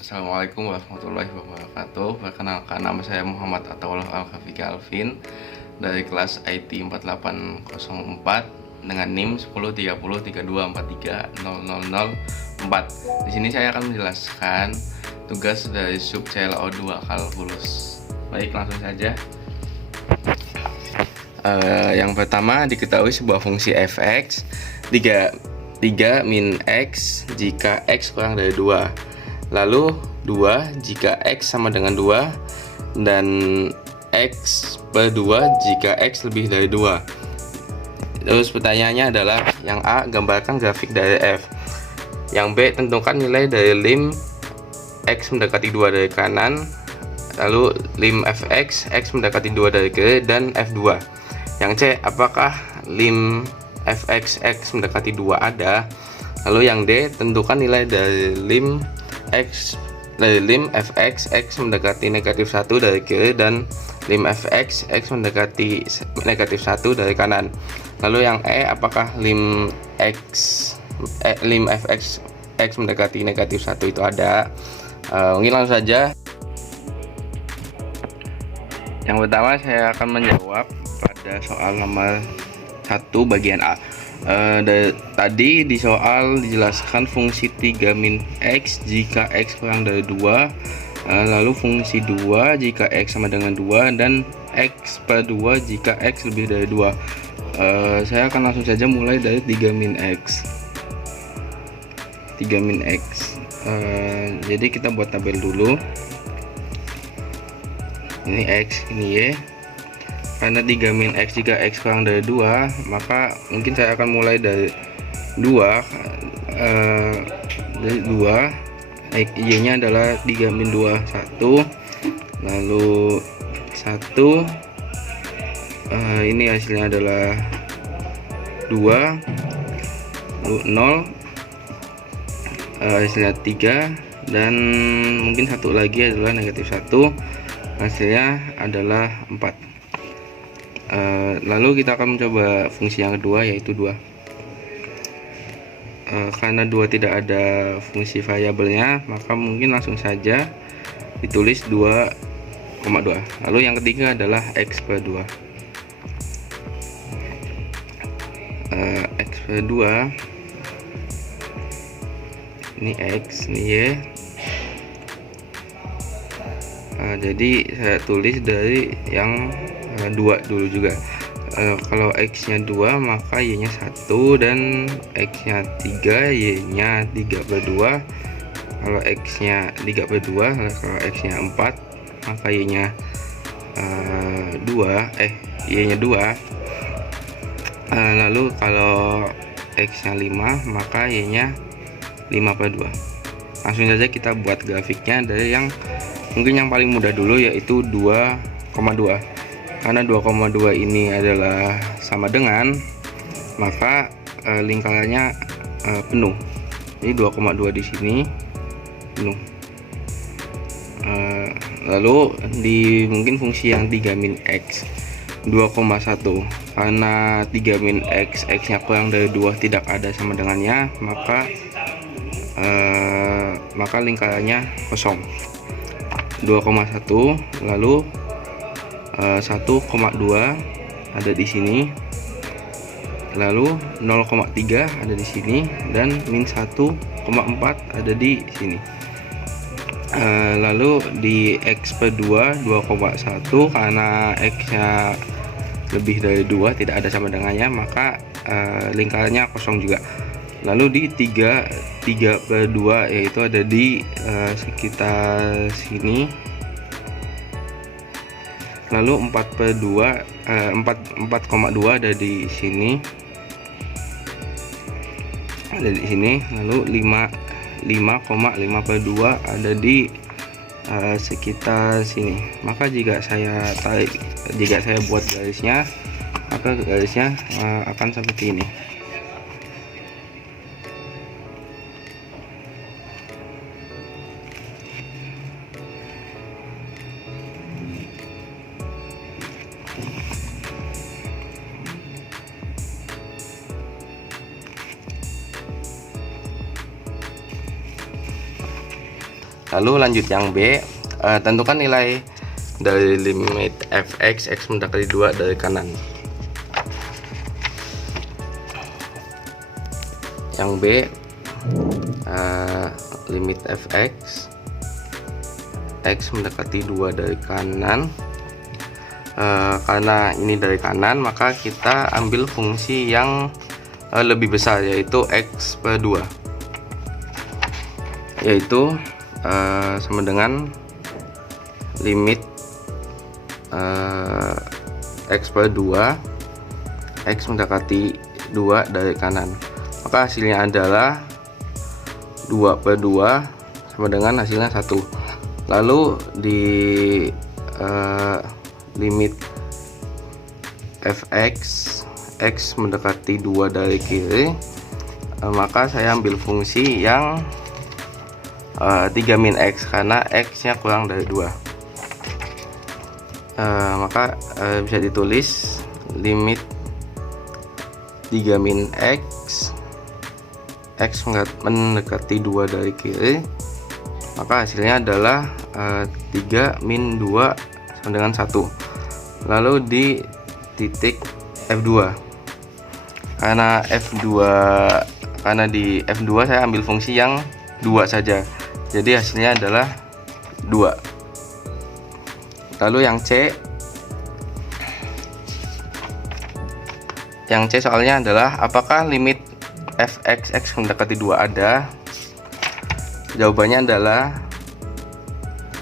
Assalamualaikum warahmatullahi wabarakatuh. Perkenalkan, nama saya Muhammad Ataullah Al-Khafiqi Alvin dari kelas IT 4804 dengan NIM 103032430004. Di sini saya akan menjelaskan tugas dari sub CLO2 kalkulus. Baik, langsung saja. Yang pertama, diketahui sebuah fungsi fx 3 min x jika x kurang dari 2. Lalu 2 jika x sama dengan 2 dan x per 2 jika x lebih dari 2. Terus pertanyaannya adalah yang A, gambarkan grafik dari f. Yang B, tentukan nilai dari lim x mendekati 2 dari kanan. Lalu lim fx, x mendekati 2 dari kiri, dan f2. Yang C, apakah lim fx, x mendekati 2 ada? Lalu yang D, tentukan nilai dari lim fx, x mendekati negatif 1 dari kiri, dan lim fx, x mendekati negatif 1 dari kanan. Lalu yang E, apakah lim fx, x mendekati negatif 1 itu ada? Mungkin langsung saja. Yang pertama, saya akan menjawab pada soal nomor 1 bagian A. Tadi di soal dijelaskan fungsi 3 min x jika x kurang dari 2, lalu fungsi 2 jika x sama dengan 2, dan x per 2 jika x lebih dari 2. Saya akan langsung saja mulai dari 3 min x. Jadi kita buat tabel dulu. Ini x, ini y. Karena 3 min x jika x kurang dari 2, maka mungkin saya akan mulai dari 2. Y nya adalah 3 min 2, 1. Lalu 1, ini hasilnya adalah 2. Lalu 0, hasilnya 3. Dan mungkin satu lagi adalah negatif 1, hasilnya adalah 4. Lalu kita akan mencoba fungsi yang kedua, yaitu 2. Karena 2 tidak ada fungsi variabelnya, maka mungkin langsung saja ditulis 2,2. Lalu yang ketiga adalah x per 2. X per 2, ini x, ini y. Jadi saya tulis dari yang 2 dulu juga. Kalau x nya 2, maka y nya 1, dan x nya 3, y nya 3 per 2. Kalau x nya 3 per 2, kalau x nya 4, maka y nya 2, y nya 2. Lalu kalau x nya 5, maka y nya 5 per 2. Langsung saja kita buat grafiknya dari yang mungkin yang paling mudah dulu, yaitu 2,2. Karena 2,2 ini adalah sama dengan, maka lingkarannya penuh. Ini 2,2 di sini penuh. Lalu di mungkin fungsi yang 3 min x 2,1, karena 3 min x, x nya kurang dari 2 tidak ada sama dengannya, maka lingkarannya kosong. 2,1, lalu 1,2 ada di sini, lalu 0,3 ada di sini, dan min 1,4 ada di sini. Lalu di x per 2, 2,1, karena x nya lebih dari 2 tidak ada sama dengannya, maka lingkarannya kosong juga. Lalu di 3 per 2, yaitu ada di sekitar sini. Lalu 4 per 2, 4,2 ada di sini. Lalu 5,5 per 2 ada di sekitar sini. Maka jika saya buat garisnya, maka garisnya akan seperti ini. Lalu lanjut yang B, tentukan nilai dari limit fx x mendekati 2 dari kanan. Yang B, limit fx x mendekati 2 dari kanan. Karena ini dari kanan, maka kita ambil fungsi yang lebih besar, yaitu x per 2, yaitu sama dengan limit x per 2 x mendekati 2 dari kanan. Maka hasilnya adalah 2 per 2 sama dengan hasilnya 1. Lalu di limit fx x mendekati 2 dari kiri, maka saya ambil fungsi yang 3 min x karena x nya kurang dari 2. Maka bisa ditulis limit 3 min x x mendekati 2 dari kiri, maka hasilnya adalah 3 min 2 sama dengan 1. Lalu di titik F2, karena di F2 saya ambil fungsi yang 2 saja, jadi hasilnya adalah 2. Lalu yang C soalnya adalah apakah limit fx x mendekati 2 ada? Jawabannya adalah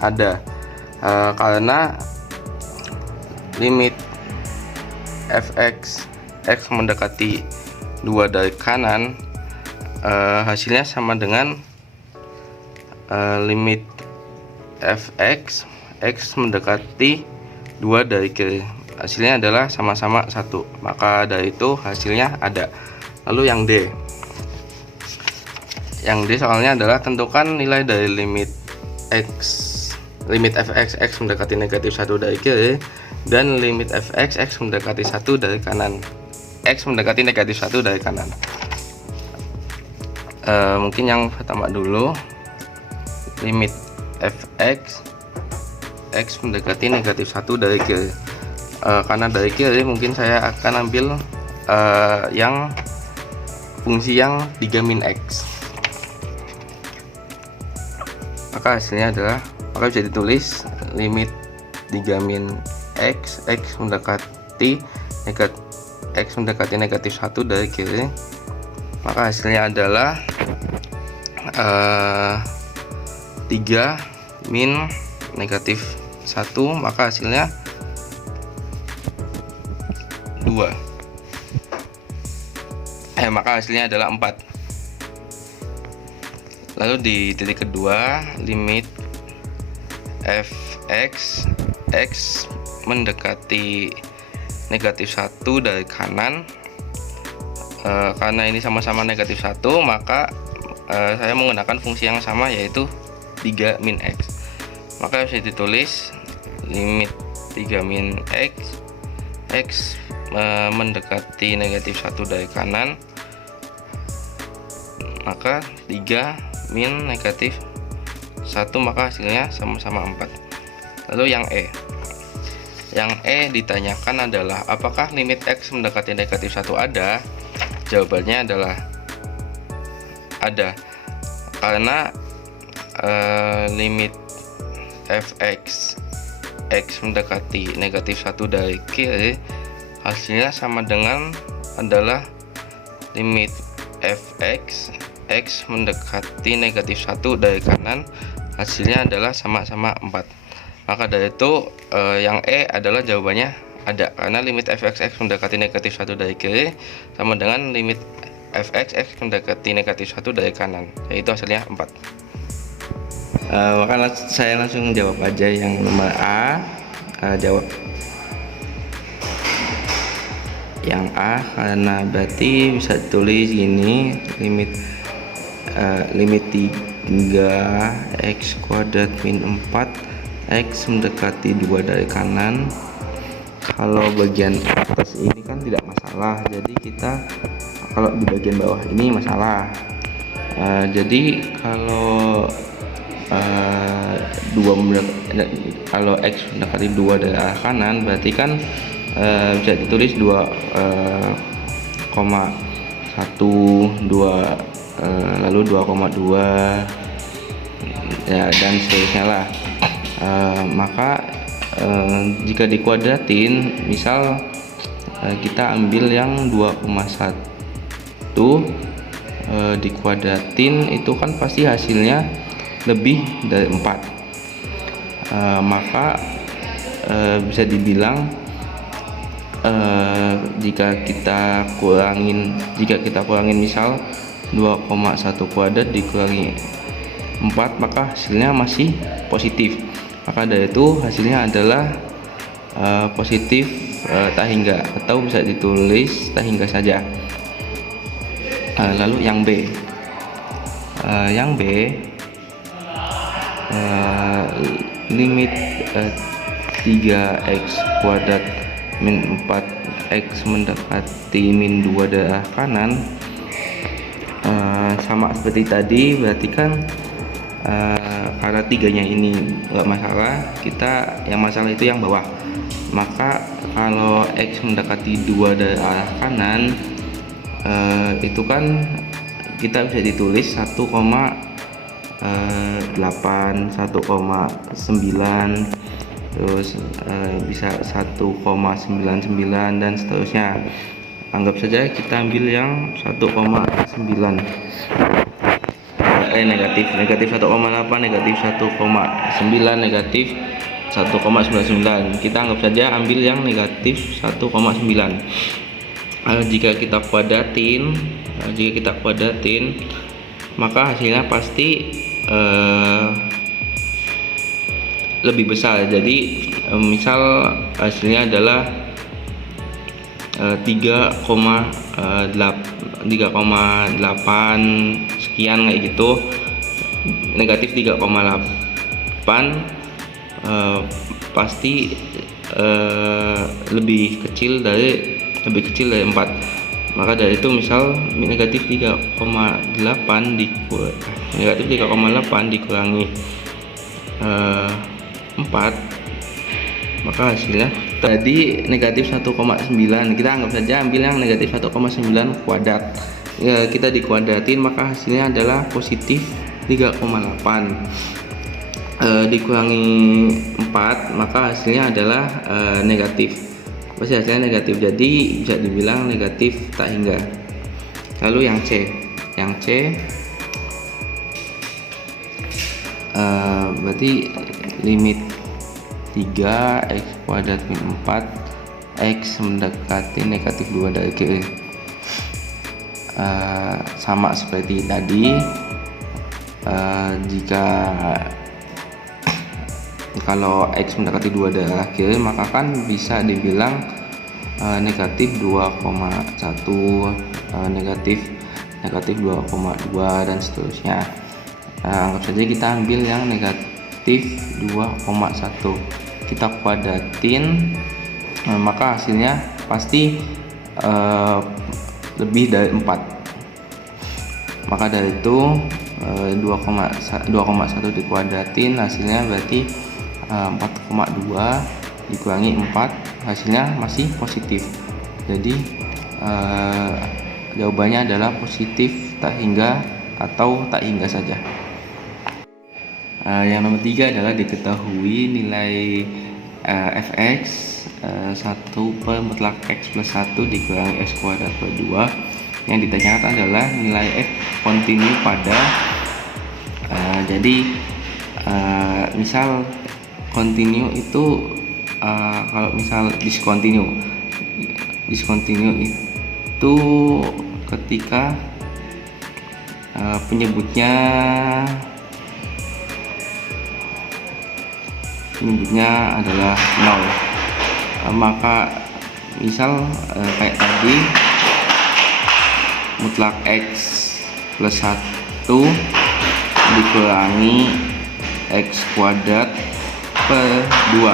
ada, karena limit fx x mendekati 2 dari kanan, hasilnya sama dengan limit fx x mendekati 2 dari kiri, hasilnya adalah sama-sama 1, maka dari itu hasilnya ada. Lalu yang D soalnya adalah tentukan nilai dari limit fx x mendekati negatif 1 dari kiri dan limit fx x mendekati 1 dari kanan, x mendekati negatif 1 dari kanan. Mungkin yang pertama dulu, limit fx x mendekati negatif 1 dari kiri. Karena dari kiri mungkin saya akan ambil yang fungsi yang 3 min x, maka hasilnya adalah, maka bisa ditulis limit 3 min x x mendekati negatif 1 dari kiri, maka hasilnya adalah 3 min negatif 1, maka hasilnya 2. Maka hasilnya adalah 4. Lalu di titik kedua, limit fx x mendekati negatif 1 dari kanan. Karena ini sama-sama negatif 1, maka saya menggunakan fungsi yang sama, yaitu 3 min x. Maka bisa ditulis limit 3 min x x mendekati negatif 1 dari kanan, maka 3 min negatif 1, maka hasilnya sama-sama 4. Lalu yang E ditanyakan adalah apakah limit x mendekati negatif 1 ada? Jawabannya adalah ada, karena limit fx x mendekati negatif 1 dari kiri, hasilnya sama dengan adalah limit fx x mendekati negatif 1 dari kanan, hasilnya adalah sama-sama 4. Maka dari itu yang E adalah jawabannya ada, karena limit fx x mendekati negatif 1 dari kiri sama dengan limit fx x mendekati negatif 1 dari kanan, yaitu hasilnya 4. Maka saya langsung jawab aja yang nomor A. Jawab yang A, karena berarti bisa tulis gini, limit 3x kuadrat min 4 x mendekati 2 dari kanan. Kalau bagian atas ini kan tidak masalah, jadi kita kalau di bagian bawah ini masalah. Jadi kalau kalau X mendekati 2 dari arah kanan, berarti kan bisa ditulis 2,12 lalu 2,2 ya, dan seterusnya lah. Maka jika dikuadratin, misal kita ambil yang 2,1 dikuadratin, itu kan pasti hasilnya lebih dari 4. Maka bisa dibilang jika kita kurangin misal 2,1 kuadrat dikurangi 4, maka hasilnya masih positif. Maka dari itu hasilnya adalah positif tak hingga, atau bisa ditulis tak hingga saja. Lalu yang B, limit 3x kuadrat min 4x mendekati min 2 dari arah kanan. Sama seperti tadi, berarti kan karena tiganya ini nggak masalah, kita yang masalah itu yang bawah. Maka kalau x mendekati 2 dari arah kanan, itu kan kita bisa ditulis 1,8, 1,9, terus bisa 1,99 dan seterusnya. Anggap saja kita ambil yang 1,9, negatif 1,8, negatif 1,9, negatif 1,99. Kita anggap saja ambil yang negatif 1,9. Jika kita kuadratin, maka hasilnya pasti lebih besar. Jadi misal hasilnya adalah 3,8 sekian kayak gitu, negatif 3,8 pasti lebih kecil dari 4. Maka dari itu misal negatif 3,8 dikurangi 4, maka hasilnya tadi negatif 1,9. Kita anggap saja ambil yang negatif 1,9 kuadrat. Kita dikuadratin, maka hasilnya adalah positif 3,8. Dikurangi 4, maka hasilnya adalah negatif. Pasti hasilnya negatif, jadi bisa dibilang negatif tak hingga. Lalu yang C, berarti limit 3x kuadrat min 4x mendekati negatif 2 dari kiri. Sama seperti tadi, jika kalau x mendekati 2 dari arah kiri, maka kan bisa dibilang negatif 2,1, negatif 2,2 dan seterusnya. Anggap saja kita ambil yang negatif 2,1, kita kuadratin, maka hasilnya pasti lebih dari 4. Maka dari itu 2,1 dikuadratin, hasilnya berarti 4,2 dikurangi 4, hasilnya masih positif. Jadi jawabannya adalah positif tak hingga atau tak hingga saja. Yang nomor 3 adalah diketahui nilai fx 1 mutlak x plus 1 dikurangi x kuadrat per 2. Yang ditanyakan adalah nilai f kontinu pada jadi misal kontinu itu kalau misal diskontinu itu ketika penyebutnya adalah 0. Maka misal kayak tadi mutlak x plus 1 dikurangi x kuadrat per 2.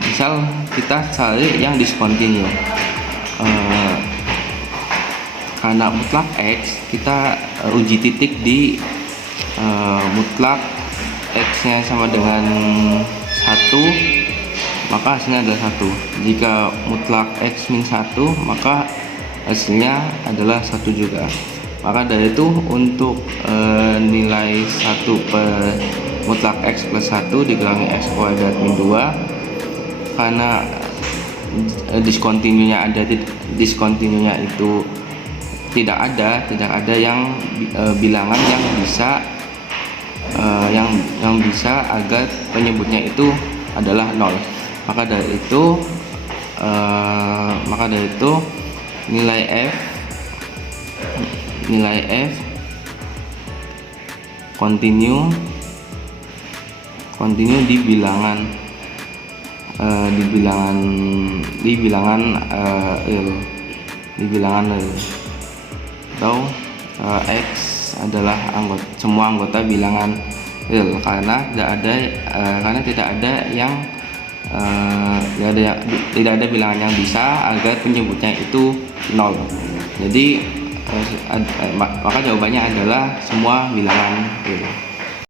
Misal kita cari yang diskontinu, karena mutlak x kita uji titik di mutlak X-nya sama dengan 1, maka hasilnya adalah 1. Jika mutlak X min 1, maka hasilnya adalah 1 juga. Maka dari itu untuk nilai 1 per mutlak X plus 1 dikurangi X kuadrat min 2, karena diskontinunya itu tidak ada yang bilangan yang bisa agar penyebutnya itu adalah 0. Maka dari itu nilai F continue di bilangan atau X adalah semua anggota bilangan real, karena tidak ada bilangan yang bisa agar penyebutnya itu 0. Jadi maka jawabannya adalah semua bilangan real.